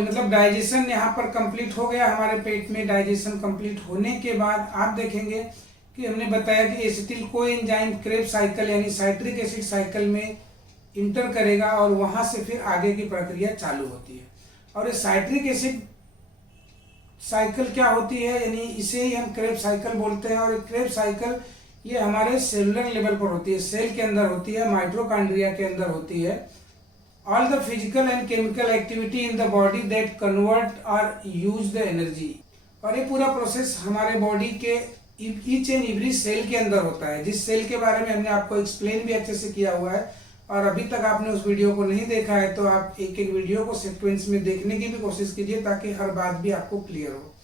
Metabolism मतलब digestion यहाँ पर कंप्लीट हो गया हमारे पेट में। डाइजेशन कंप्लीट होने के बाद आप देखेंगे कि हमने बताया कि एसिटिल कोएंजाइम क्रेब्स साइकिल यानी साइट्रिक एसिड साइकिल में इंटर करेगा और वहां से फिर आगे की प्रक्रिया चालू होती है। और ये साइट्रिक एसिड साइकिल क्या होती है, यानी इसे ही हम क्रेब्स साइकिल बोलते हैं। और क्रेब्स साइकिल ये हमारे सेलुलर लेवल पर होती है, सेल के अंदर होती है, माइटोकॉन्ड्रिया के अंदर होती है। All the physical and chemical activity in the body that convert और यूज द एनर्जी। और ये पूरा प्रोसेस हमारे बॉडी के ईच एंड एवरी सेल के अंदर होता है, जिस सेल के बारे में हमने आपको एक्सप्लेन भी अच्छे से किया हुआ है। और अभी तक आपने उस वीडियो को नहीं देखा है तो आप एक एक वीडियो को सीक्वेंस में देखने की भी कोशिश कीजिए ताकि हर बात भी आपको क्लियर हो।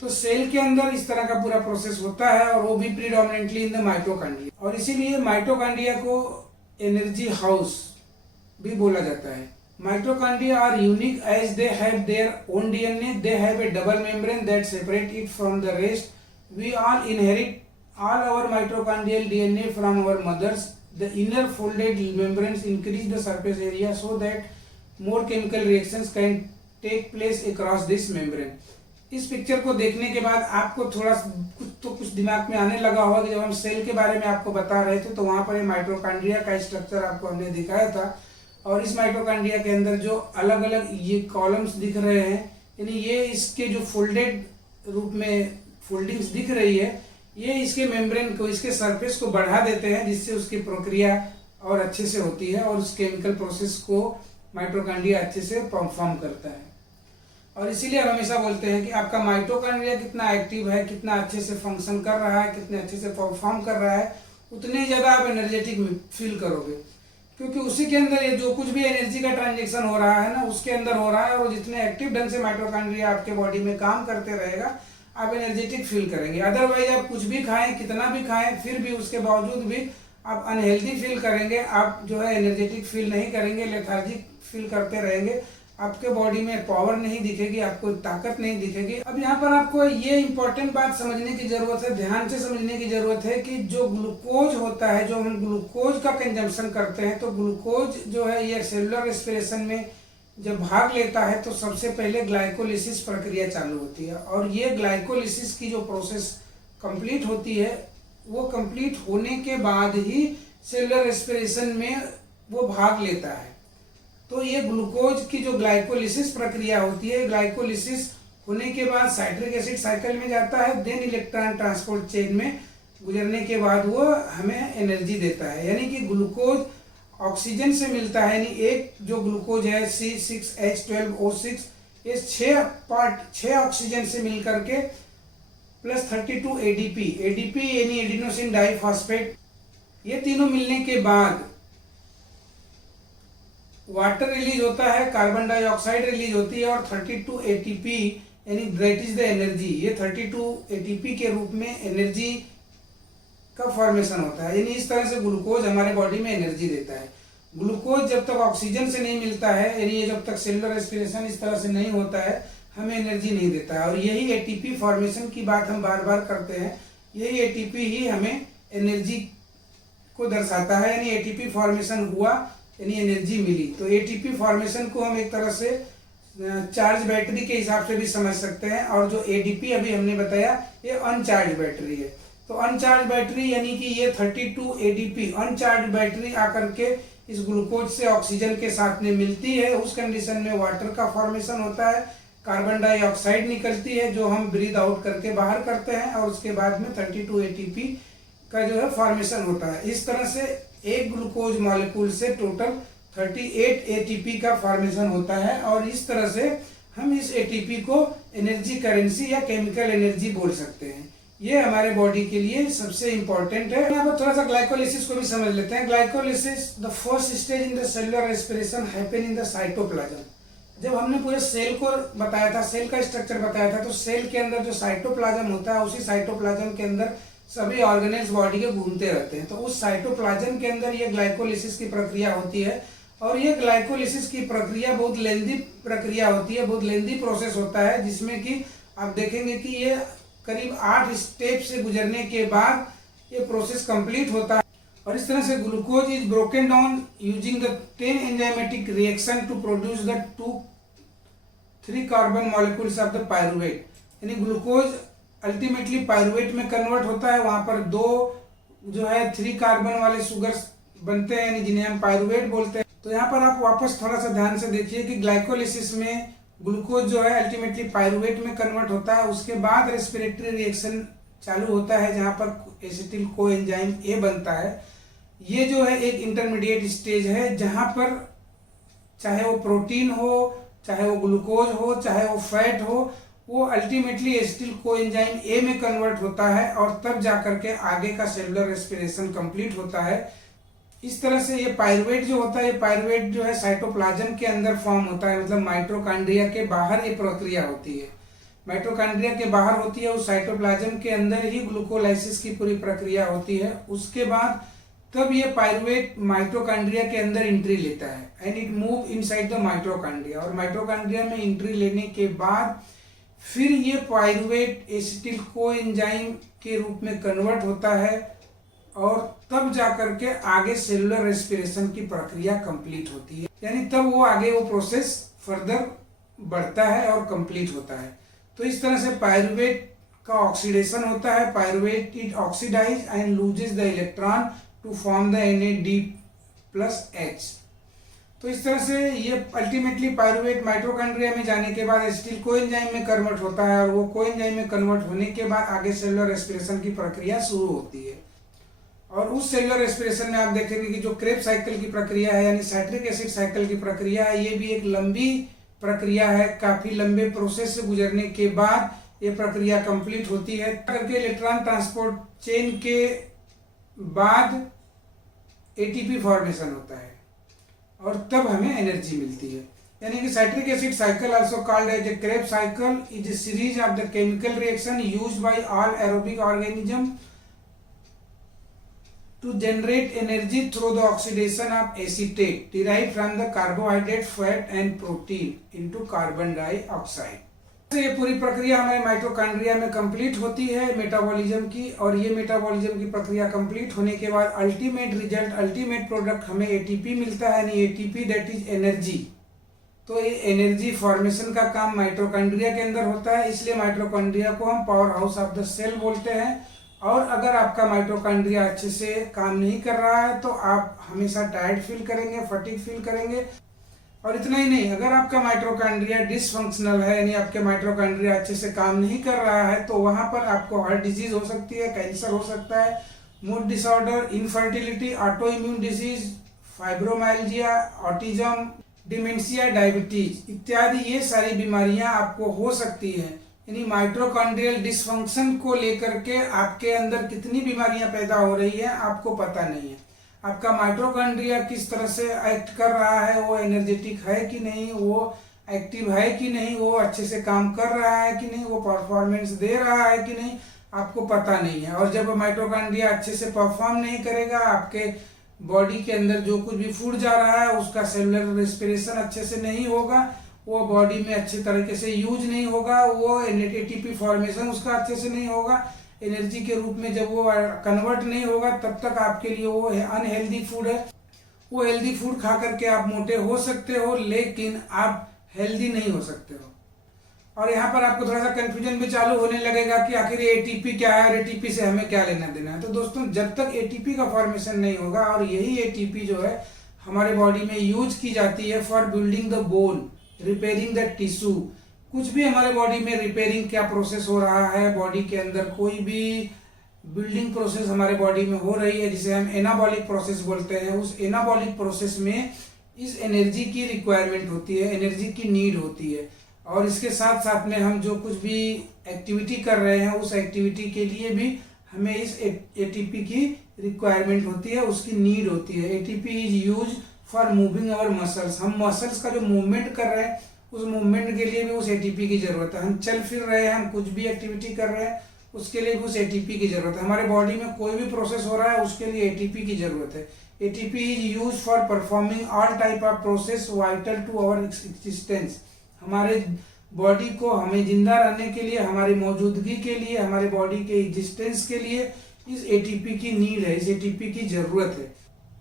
तो सेल के अंदर इस तरह का पूरा प्रोसेस होता है और वो भी प्रीडोमिनेंटली इन द माइटोकॉन्ड्रिया। और इसीलिए माइटोकॉन्ड्रिया को एनर्जी हाउस भी बोला जाता है। Mitochondria are unique as they have their own DNA, they have a double membrane that separate it from the rest. We all inherit all our mitochondrial DNA from our mothers. The inner folded membranes increase the surface area so that more chemical reactions can take place across this membrane. इस picture को देखने के बाद आपको थोड़ा कुछ दिमाग में आने लगा होगा कि जब हम सेल के बारे में आपको बता रहे थे तो वहां पर माइटोकॉन्ड्रिया का स्ट्रक्चर आपको हमने दिखाया था। और इस माइटोकॉन्ड्रिया के अंदर जो अलग अलग ये कॉलम्स दिख रहे हैं, यानी ये इसके जो फोल्डेड रूप में फोल्डिंग्स दिख रही है, ये इसके मेम्ब्रेन को, इसके सरफेस को बढ़ा देते हैं, जिससे उसकी प्रक्रिया और अच्छे से होती है और उस केमिकल प्रोसेस को माइटोकॉन्ड्रिया अच्छे से परफॉर्म करता है। और इसीलिए हम हमेशा बोलते हैं कि आपका माइटोकॉन्ड्रिया कितना एक्टिव है, कितना अच्छे से फंक्शन कर रहा है, कितने अच्छे से परफॉर्म कर रहा है, उतने ज़्यादा आप एनर्जेटिक फील करोगे, क्योंकि उसी के अंदर ये जो कुछ भी एनर्जी का ट्रांजेक्शन हो रहा है ना, उसके अंदर हो रहा है। और जितने एक्टिव ढंग से माइटोकॉन्ड्रिया आपके बॉडी में काम करते रहेगा, आप एनर्जेटिक फील करेंगे। अदरवाइज आप कुछ भी खाएं, कितना भी खाएं, फिर भी उसके बावजूद भी आप अनहेल्दी फील करेंगे, आप जो है एनर्जेटिक फील नहीं करेंगे, लेथार्जिक फील करते रहेंगे, आपके बॉडी में पावर नहीं दिखेगी, आपको ताकत नहीं दिखेगी। अब यहाँ पर आपको ये इंपॉर्टेंट बात समझने की जरूरत है, ध्यान से समझने की जरूरत है कि जो ग्लूकोज होता है, जो हम ग्लूकोज का कंजम्पशन करते हैं, तो ग्लूकोज जो है ये सेलुलर रेस्पिरेशन में जब भाग लेता है तो सबसे पहले ग्लाइकोलिसिस प्रक्रिया चालू होती है। और ये ग्लाइकोलिसिस की जो प्रोसेस कंप्लीट होती है, वो कंप्लीट होने के बाद ही सेलुलर रेस्पिरेशन में वो भाग लेता है। तो ये ग्लूकोज की जो ग्लाइकोलिसिस प्रक्रिया होती है, ग्लाइकोलिसिस होने के बाद साइट्रिक एसिड साइकिल में जाता है, देन इलेक्ट्रॉन ट्रांसपोर्ट चेन में गुजरने के बाद वो हमें एनर्जी देता है। यानी कि ग्लूकोज ऑक्सीजन से मिलता है, यानी एक जो ग्लूकोज है C6H12O6, ये 6 ऑक्सीजन से मिल करके प्लस 32 एडीपी, एडीपी यानी एडिनोसिन डाइफॉस्फेट, ये तीनों मिलने के बाद वाटर रिलीज होता है, कार्बन डाइऑक्साइड रिलीज होती है और 32 एटीपी यानी दैट इज द एनर्जी, ये 32 एटीपी के रूप में एनर्जी का फॉर्मेशन होता है। यानी इस तरह से ग्लूकोज हमारे बॉडी में एनर्जी देता है। ग्लूकोज जब तक ऑक्सीजन से नहीं मिलता है, यानी जब तक सेलुलर रेस्पिरेशन इस तरह से नहीं होता है, हमें एनर्जी नहीं देता है। और यही एटीपी फॉर्मेशन की बात हम बार बार करते हैं, यही एटीपी ही हमें एनर्जी को दर्शाता है। यानी एटीपी फॉर्मेशन हुआ यानी एनर्जी मिली। तो एटीपी फॉर्मेशन को हम एक तरह से चार्ज बैटरी के हिसाब से भी समझ सकते हैं। और जो एडीपी अभी हमने बताया, ये अनचार्ज बैटरी है। तो अनचार्ज बैटरी यानी कि ये 32 एडीपी अनचार्ज बैटरी आकर के इस ग्लूकोज से ऑक्सीजन के साथ में मिलती है। उस कंडीशन में वाटर का फॉर्मेशन होता है, कार्बन डाइऑक्साइड निकलती है जो हम ब्रीद आउट करके बाहर करते हैं, और उसके बाद में 32 एटीपी का जो है फॉर्मेशन होता है। इस तरह से एक ग्लूकोज मॉलिक्यूल से टोटल 38 एटीपी का फॉर्मेशन होता है। और इस तरह से हम इस एटीपी को एनर्जी करेंसी या केमिकल एनर्जी बोल सकते हैं। ये हमारे बॉडी के लिए सबसे इंपॉर्टेंट है। यहाँ पर थोड़ा सा ग्लाइकोलिसिस को भी समझ लेते हैं। Glycolysis the first stage in the cellular respiration happen in the cytoplasm. जब हमने पूरे सेल को बताया था, सेल का स्ट्रक्चर बताया था, तो सेल के अंदर जो साइटोप्लाज्म होता है, उसी साइटोप्लाज्म के अंदर सभी ऑर्गेनेल्स बॉडी के घूमते रहते हैं। तो उस साइटोप्लाज्म के अंदर ये ग्लाइकोलिसिस की प्रक्रिया होती है। और ये ग्लाइकोलिसिस की प्रक्रिया बहुत लेंदी प्रक्रिया होती है, बहुत लेंदी प्रोसेस होता है, जिसमें कि आप देखेंगे कि ये करीब 8 स्टेप से गुजरने के बाद ये प्रोसेस कंप्लीट होता है। और इस तरह से glucose is broken down using the 10 enzymatic reaction to produce the 2 3 carbon molecules of the pyruvate, यानी ग्लूकोज अल्टीमेटली पायरुवेट में कन्वर्ट होता है। वहां पर 2 जो है 3 कार्बन वाले शुगर्स बनते हैं, यानी जिन्हें हम पायरुवेट बोलते हैं। तो यहाँ पर आप वापस थोड़ा सा ध्यान से देखिए कि ग्लाइकोलिसिस में ग्लूकोज जो है अल्टीमेटली पायरुवेट में कन्वर्ट होता है। उसके बाद रेस्पिरेटरी रिएक्शन चालू होता है जहां पर एसिटिल कोएंजाइम ए बनता है। ये जो है एक इंटरमीडिएट स्टेज है जहां पर चाहे वो प्रोटीन हो, चाहे वो ग्लूकोज हो, चाहे वो फैट हो, वो अल्टीमेटली एसिटिल कोएंजाइम ए में कन्वर्ट होता है और तब जाकर के आगे का सेलुलर रेस्पिरेशन कंप्लीट होता है। इस तरह से ये पायरुवेट जो होता है, ये पायरुवेट जो है साइटोप्लाज्म के अंदर फॉर्म होता है, मतलब माइटोकॉन्ड्रिया के बाहर ये प्रक्रिया होती है। माइटोकॉन्ड्रिया के बाहर होती है, उस साइटोप्लाज्म के अंदर ही ग्लूकोलाइसिस की पूरी प्रक्रिया होती है। उसके बाद तब ये पायरुवेट माइटोकॉन्ड्रिया के अंदर एंट्री लेता है and it move inside the mitochondria. और माइटोकॉन्ड्रिया में एंट्री लेने के बाद फिर ये पायरुवेट एसिटिल कोएंजाइम के रूप में कन्वर्ट होता है और तब जाकर के आगे सेलुलर रेस्पिरेशन की प्रक्रिया कंप्लीट होती है, यानी तब वो आगे वो प्रोसेस फर्दर बढ़ता है और कंप्लीट होता है। तो इस तरह से पायरुवेट का ऑक्सीडेशन होता है। Pyruvate it oxidise and loses the electron to form the Na+H। तो इस तरह से ये अल्टीमेटली पायरुवेट माइटोकॉन्ड्रिया में जाने के बाद एसिटिल कोएंजाइम में कन्वर्ट होता है और वो कोएंजाइम में कन्वर्ट होने के बाद आगे सेलुलर रेस्पिरेशन की प्रक्रिया शुरू होती है। और उस सेलुलर रेस्पिरेशन में आप देखेंगे कि जो क्रेब्स साइकिल की प्रक्रिया है, यानी साइट्रिक एसिड साइकिल की प्रक्रिया है, ये भी एक लंबी प्रक्रिया है। काफी लंबे प्रोसेस से गुजरने के बाद ये प्रक्रिया कंप्लीट होती है। करके इलेक्ट्रॉन ट्रांसपोर्ट चेन के बाद एटीपी फॉर्मेशन होता है और तब हमें एनर्जी मिलती है। यानी कि citric acid cycle also called as a Krebs cycle is a series of the chemical reaction used by all aerobic organism to generate energy through the oxidation of acetate derived from the carbohydrate, fat and protein into carbon dioxide। तो ये पूरी प्रक्रिया हमारे mitochondria में complete होती है metabolism की, और ये मेटाबॉलिज्म की प्रक्रिया कंप्लीट होने के बाद अल्टीमेट रिजल्ट, अल्टीमेट प्रोडक्ट हमें एटीपी मिलता है, यानी एटीपी दैट इज एनर्जी। तो ये एनर्जी फॉर्मेशन का काम माइटोकॉन्ड्रिया के अंदर होता है, इसलिए माइटोकॉन्ड्रिया को हम power house of the cell बोलते हैं। और अगर आपका माइटोकॉन्ड्रिया अच्छे से काम नहीं कर रहा है तो आप हमेशा टायर्ड फील करेंगे, फटीग फील करेंगे। और इतना ही नहीं, अगर आपका माइटोकॉन्ड्रिया डिसफंक्शनल है, यानी आपके माइटोकॉन्ड्रिया अच्छे से काम नहीं कर रहा है, तो वहां पर आपको हार्ट डिजीज हो सकती है, कैंसर हो सकता है, mood disorder, infertility, auto immune disease, fibromyalgia, autism, dementia, diabetes इत्यादि ये सारी बीमारियां आपको हो सकती हैं। यानी माइटोकॉन्ड्रियल डिसफंक्शन को लेकर के आपके अंदर कितनी बीमारियां पैदा हो रही है आपको पता नहीं है। आपका माइटोकॉन्ड्रिया किस तरह से एक्ट कर रहा है, वो एनर्जेटिक है कि नहीं, वो एक्टिव है कि नहीं, वो अच्छे से काम कर रहा है कि नहीं, वो परफॉर्मेंस दे रहा है कि नहीं, आपको पता नहीं है। और जब माइटोकॉन्ड्रिया अच्छे से परफॉर्म नहीं करेगा, आपके बॉडी के अंदर जो कुछ भी फूड जा रहा है उसका सेलुलर रेस्पिरेशन अच्छे से नहीं होगा, वो बॉडी में अच्छे तरीके से यूज नहीं होगा, वो एटीपी फॉर्मेशन उसका अच्छे से नहीं होगा, एनर्जी के रूप में जब वो कन्वर्ट नहीं होगा तब तक आपके लिए वो अनहेल्दी फूड है। वो हेल्दी फूड खा करके आप मोटे हो सकते हो, लेकिन आप हेल्दी नहीं हो सकते हो। और यहाँ पर आपको थोड़ा सा कंफ्यूजन भी चालू होने लगेगा कि आखिर एटीपी क्या है और एटीपी से हमें क्या लेना देना है। तो दोस्तों, जब तक एटीपी का फॉर्मेशन नहीं होगा, और यही एटीपी जो है हमारे बॉडी में यूज की जाती है for building the bone, repairing the tissue, कुछ भी हमारे बॉडी में रिपेयरिंग क्या प्रोसेस हो रहा है, बॉडी के अंदर कोई भी बिल्डिंग प्रोसेस हमारे बॉडी में हो रही है जिसे हम एनाबॉलिक प्रोसेस बोलते हैं, उस एनाबॉलिक प्रोसेस में इस एनर्जी की रिक्वायरमेंट होती है, एनर्जी की नीड होती है। और इसके साथ साथ में हम जो कुछ भी एक्टिविटी कर रहे हैं उस एक्टिविटी के लिए भी हमें इस एटीपी की रिक्वायरमेंट होती है, उसकी नीड होती है। ATP is use for moving our muscles, हम मसल्स का जो मूवमेंट कर रहे हैं उस मूवमेंट के लिए भी उस एटीपी की जरूरत है। हम चल फिर रहे हैं, हम कुछ भी एक्टिविटी कर रहे हैं, उसके लिए भी उस एटीपी की जरूरत है। हमारे बॉडी में कोई भी प्रोसेस हो रहा है उसके लिए एटीपी की जरूरत है। ATP is use for performing all type of process vital to our existence, हमारे बॉडी को, हमें जिंदा रहने के लिए, हमारी मौजूदगी के लिए, हमारे बॉडी के एग्जिस्टेंस के लिए इस एटीपी की नीड है, इस एटीपी की जरूरत है।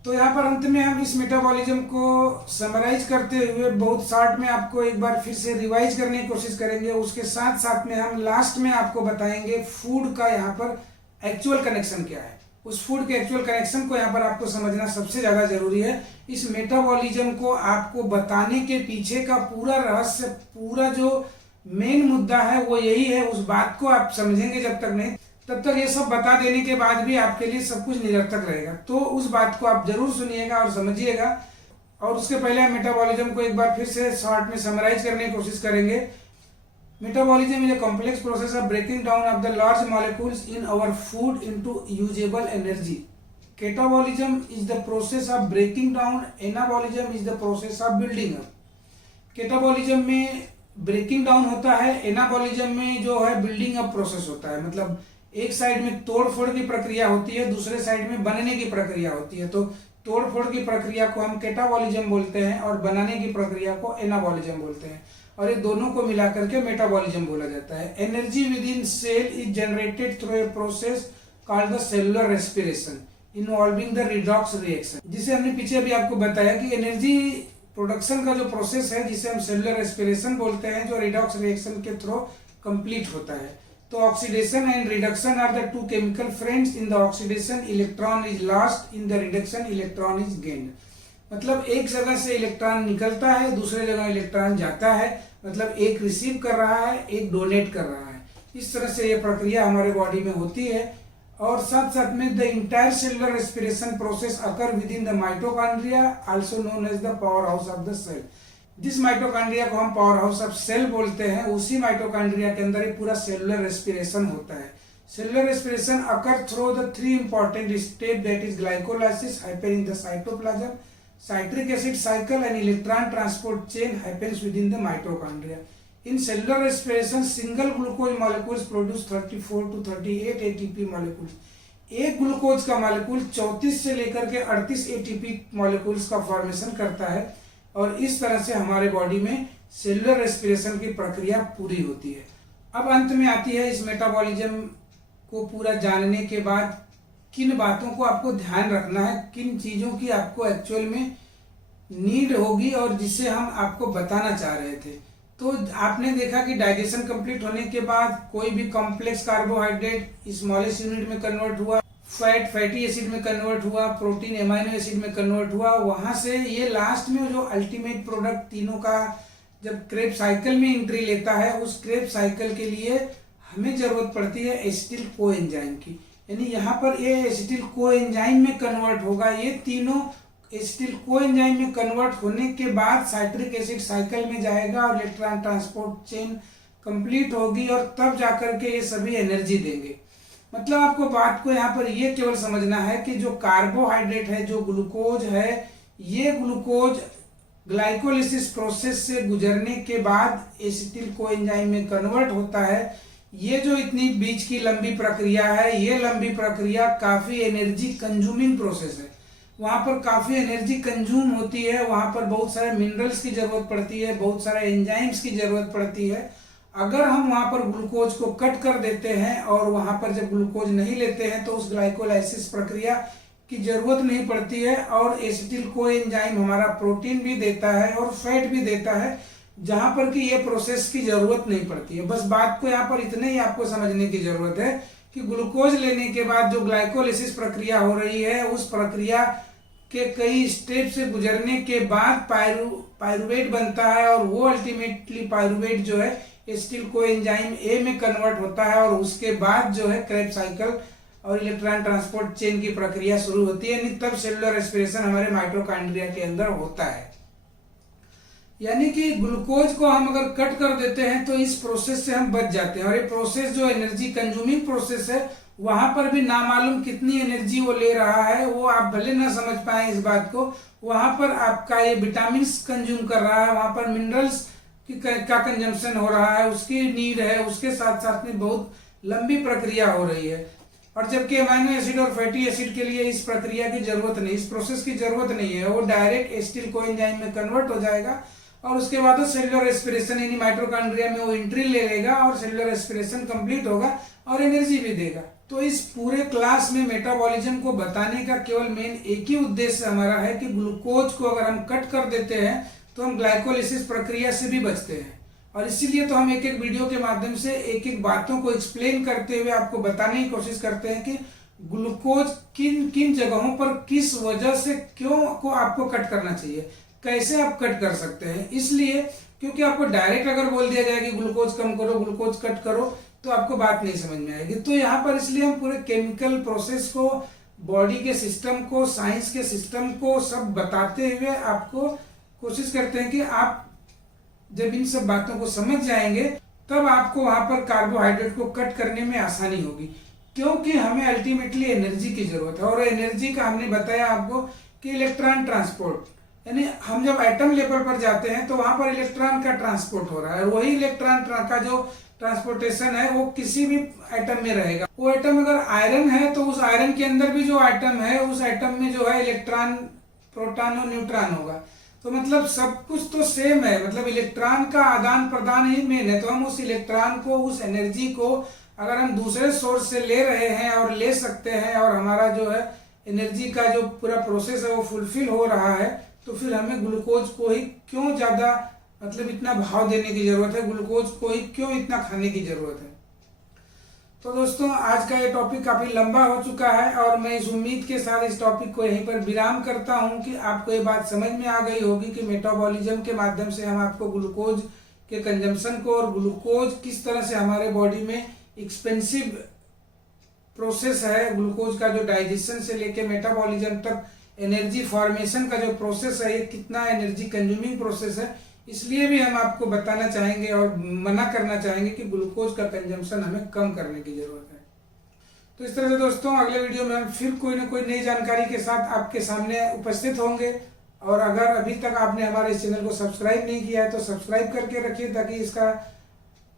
तो यहाँ पर अंत में हम इस मेटाबॉलिज्म को समराइज करते हुए बहुत शॉर्ट में आपको एक बार फिर से रिवाइज करने की कोशिश करेंगे। उसके साथ साथ में हम लास्ट में आपको बताएंगे फूड का यहाँ पर एक्चुअल कनेक्शन क्या है। उस फूड के एक्चुअल कनेक्शन को यहाँ पर आपको समझना सबसे ज़्यादा जरूरी है। इस मेटाबॉलिज्म को आपको बताने के पीछे का पूरा रहस्य, पूरा जो मेन मुद्दा है वो यही है। उस बात को आप समझेंगे जब तक नहीं, तब तक ये सब बता देने के बाद भी आपके लिए सब कुछ निरर्थक रहेगा। तो उस बात को आप जरूर सुनिएगा और समझिएगा। और उसके पहले हम मेटाबॉलिज्म को एक बार फिर से शॉर्ट में समराइज करने की कोशिश करेंगे। Metabolism is a complex process of breaking down of the large molecules in our food into usable energy. Catabolism is the process of breaking down, anabolism is the process of building up. Catabolism में breaking down होता है, anabolism में जो है building up process होता है। मतलब एक साइड में तोड़ फोड़ की प्रक्रिया होती है, दूसरे साइड में बनने की प्रक्रिया होती है। तो तोड़ फोड़ की प्रक्रिया को हम कैटाबॉलिज्म बोलते हैं और बनाने की प्रक्रिया को एनाबॉलिज्म बोलते हैं। और ये दोनों को मिला करके मेटाबॉलिज्म बोला जाता है। Energy within cell is generated through a process called the cellular respiration involving the redox reaction, जिसे हमने पीछे अभी आपको बताया कि एनर्जी प्रोडक्शन का जो प्रोसेस है जिसे हम सेलुलर रेस्पिरेशन बोलते हैं, जो रिडॉक्स रिएक्शन के थ्रू कंप्लीट होता है। तो oxidation and reduction are the two chemical friends. In the oxidation electron is lost, in the reduction electron is gained. मतलब एक जगह से इलेक्ट्रॉन निकलता है, दूसरे जगह इलेक्ट्रॉन जाता है। मतलब एक रिसीव कर रहा है, एक डोनेट कर रहा है। इस तरह से ये प्रक्रिया हमारे बॉडी में होती है। और साथ साथ में the entire cellular respiration process occur within the mitochondria, also known as the power house of the cell. जिस माइटोकॉन्ड्रिया को हम पावर हाउस ऑफ सेल बोलते हैं, उसी माइटोकॉन्ड्रिया के अंदर ही पूरा सेलुलर रेस्पिरेशन होता है। Cellular respiration occur through the three important step, that is glycolysis happen in the cytoplasm, citric acid cycle and electron transport chain happens with in the mitochondria. In cellular respiration single glucose molecules produce 34 to 38 ATP molecules. एक glucose का molecule 34 से लेकर के 38 ATP molecules का formation करता है। और इस तरह से हमारे बॉडी में सेलुलर रेस्पिरेशन की प्रक्रिया पूरी होती है। अब अंत में आती है इस मेटाबॉलिज्म को पूरा जानने के बाद किन बातों को आपको ध्यान रखना है, किन चीजों की आपको एक्चुअल में नीड होगी और जिसे हम आपको बताना चाह रहे थे। तो आपने देखा कि डाइजेशन कंप्लीट होने के बाद कोई भी कॉम्प्लेक्स कार्बोहाइड्रेट स्मॉलेस्ट यूनिट में कन्वर्ट हुआ, फैट फैटी एसिड में कन्वर्ट हुआ, प्रोटीन एमाइनो एसिड में कन्वर्ट हुआ। वहां से ये लास्ट में जो अल्टीमेट प्रोडक्ट तीनों का जब क्रेब साइकिल में एंट्री लेता है, उस क्रेब साइकिल के लिए हमें जरूरत पड़ती है एसिटिल कोएंजाइम की। यानी यहाँ पर ये एसिटिल कोएंजाइम में कन्वर्ट होगा। ये तीनों एसिटिल कोएंजाइम में कन्वर्ट होने के बाद साइट्रिक एसिड साइकिल में जाएगा और इलेक्ट्रॉन ट्रांसपोर्ट चेन कंप्लीट होगी और तब जाकर के ये सभी एनर्जी देंगे। मतलब आपको बात को यहाँ पर ये केवल समझना है कि जो कार्बोहाइड्रेट है, जो ग्लूकोज है, ये ग्लूकोज ग्लाइकोलिसिस प्रोसेस से गुजरने के बाद एसिटिल कोएंजाइम में कन्वर्ट होता है। ये जो इतनी बीच की लंबी प्रक्रिया है, ये लंबी प्रक्रिया काफी एनर्जी कंज्यूमिंग प्रोसेस है। वहां पर काफी एनर्जी कंज्यूम होती है, वहां पर बहुत सारे मिनरल्स की जरूरत पड़ती है, बहुत सारे एंजाइम्स की जरूरत पड़ती है। अगर हम वहां पर ग्लूकोज को कट कर देते हैं और वहां पर जब ग्लूकोज नहीं लेते हैं तो उस ग्लाइकोलाइसिस प्रक्रिया की जरूरत नहीं पड़ती है और एसिटिल कोएंजाइम हमारा प्रोटीन भी देता है और फैट भी देता है, जहां पर कि ये प्रोसेस की जरूरत नहीं पड़ती है। बस बात को यहाँ पर इतने ही आपको समझने की जरूरत है कि ग्लूकोज लेने के बाद जो ग्लाइकोलिसिस प्रक्रिया हो रही है, उस प्रक्रिया के कई स्टेप से गुजरने के बाद पायरुवेट बनता है और वो अल्टीमेटली पायरुवेट जो है एसिटिल कोएंजाइम ए में कन्वर्ट होता है और उसके बाद जो है क्रेब साइकिल और इलेक्ट्रॉन ट्रांसपोर्ट चेन की प्रक्रिया शुरू होती है। तब सेलुलर रेस्पिरेशन हमारे माइटोकॉन्ड्रिया के अंदर होता है। यानी कि ग्लूकोज को हम अगर कट कर देते हैं तो इस प्रोसेस से हम बच जाते हैं। और ये प्रोसेस जो एनर्जी कंज्यूमिंग प्रोसेस है, वहां पर भी नामालूम कितनी एनर्जी वो ले रहा है, वो आप भले ना समझ पाए इस बात को। वहां पर आपका ये विटामिन कंज्यूम कर रहा है, वहां पर मिनरल्स का कंजम्पशन हो रहा है, उसकी नीड है, उसके साथ साथ में बहुत लंबी प्रक्रिया हो रही है। और जबकि अमाइनो एसिड और फैटी एसिड के लिए इस प्रक्रिया की जरूरत नहीं, इस प्रोसेस की जरूरत नहीं है, वो डायरेक्ट एसिटिल कोएंजाइम में कन्वर्ट हो जाएगा और उसके बाद वो सेलुलर रेस्पिरेशन यानी माइटोकॉन्ड्रिया में वो एंट्री ले लेगा और सेलुलर रेस्पिरेशन कंप्लीट होगा और एनर्जी भी देगा। तो इस पूरे क्लास में मेटाबॉलिज्म को बताने का केवल मेन एक ही उद्देश्य हमारा है कि ग्लूकोज को अगर हम कट कर देते हैं तो हम ग्लाइकोलिसिस प्रक्रिया से भी बचते हैं। और इसीलिए तो हम एक एक वीडियो के माध्यम से एक एक बातों को एक्सप्लेन करते हुए आपको बताने की कोशिश करते हैं कि ग्लूकोज किन किन जगहों पर किस वजह से क्यों को आपको कट करना चाहिए, कैसे आप कट कर सकते हैं। इसलिए क्योंकि आपको डायरेक्ट अगर बोल दिया जाए कि ग्लूकोज कम करो, ग्लूकोज कट करो, तो आपको बात नहीं समझ में आएगी। तो यहाँ पर इसलिए हम पूरे केमिकल प्रोसेस को, बॉडी के सिस्टम को, साइंस के सिस्टम को सब बताते हुए आपको कोशिश करते हैं कि आप जब इन सब बातों को समझ जाएंगे तब आपको वहां पर कार्बोहाइड्रेट को कट करने में आसानी होगी। क्योंकि हमें अल्टीमेटली एनर्जी की जरूरत है और एनर्जी का हमने बताया आपको कि इलेक्ट्रॉन ट्रांसपोर्ट, यानी हम जब एटम लेवल पर जाते हैं तो वहां पर इलेक्ट्रॉन का ट्रांसपोर्ट हो रहा है और वही इलेक्ट्रॉन का जो ट्रांसपोर्टेशन है वो किसी भी एटम में रहेगा। वो एटम अगर आयरन है तो उस आयरन के अंदर भी जो एटम है उस एटम में जो है इलेक्ट्रॉन, प्रोटॉन और न्यूट्रॉन होगा। तो मतलब सब कुछ तो सेम है, मतलब इलेक्ट्रॉन का आदान प्रदान ही मेन है। तो हम उस इलेक्ट्रॉन को, उस एनर्जी को अगर हम दूसरे सोर्स से ले रहे हैं और ले सकते हैं और हमारा जो है एनर्जी का जो पूरा प्रोसेस है वो फुलफिल हो रहा है, तो फिर हमें ग्लूकोज को ही क्यों ज्यादा मतलब इतना भाव देने की जरूरत है, ग्लूकोज को ही क्यों इतना खाने की जरूरत है। तो दोस्तों आज का ये टॉपिक काफी लंबा हो चुका है और मैं इस उम्मीद के साथ इस टॉपिक को यहीं पर विराम करता हूं कि आपको ये बात समझ में आ गई होगी कि मेटाबॉलिज्म के माध्यम से हम आपको ग्लूकोज के कंजम्पशन को और ग्लूकोज किस तरह से हमारे बॉडी में एक्सपेंसिव प्रोसेस है, ग्लूकोज का जो डाइजेशन से लेके मेटाबॉलिज्म तक एनर्जी फॉर्मेशन का जो प्रोसेस है ये कितना एनर्जी कंज्यूमिंग प्रोसेस है, इसलिए भी हम आपको बताना चाहेंगे और मना करना चाहेंगे कि ग्लूकोज का कंजम्पशन हमें कम करने की जरूरत है। तो इस तरह से दोस्तों अगले वीडियो में हम फिर कोई ना कोई नई जानकारी के साथ आपके सामने उपस्थित होंगे। और अगर अभी तक आपने हमारे इस चैनल को सब्सक्राइब नहीं किया है तो सब्सक्राइब करके रखिए ताकि इसका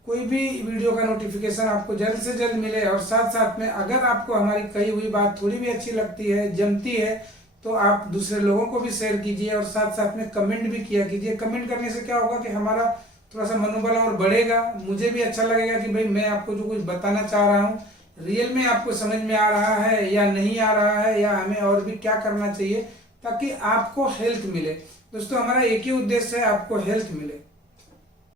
कोई भी वीडियो का नोटिफिकेशन आपको जल्द से जल्द मिले। और साथ साथ में अगर आपको हमारी कही हुई बात थोड़ी भी अच्छी लगती है, जमती है, तो आप दूसरे लोगों को भी शेयर कीजिए और साथ साथ में कमेंट भी किया कीजिए। कमेंट करने से क्या होगा कि हमारा थोड़ा सा मनोबल और बढ़ेगा, मुझे भी अच्छा लगेगा कि भाई मैं आपको जो कुछ बताना चाह रहा हूँ रियल में आपको समझ में आ रहा है या नहीं आ रहा है, या हमें और भी क्या करना चाहिए ताकि आपको हेल्थ मिले। दोस्तों हमारा एक ही उद्देश्य है, आपको हेल्थ मिले।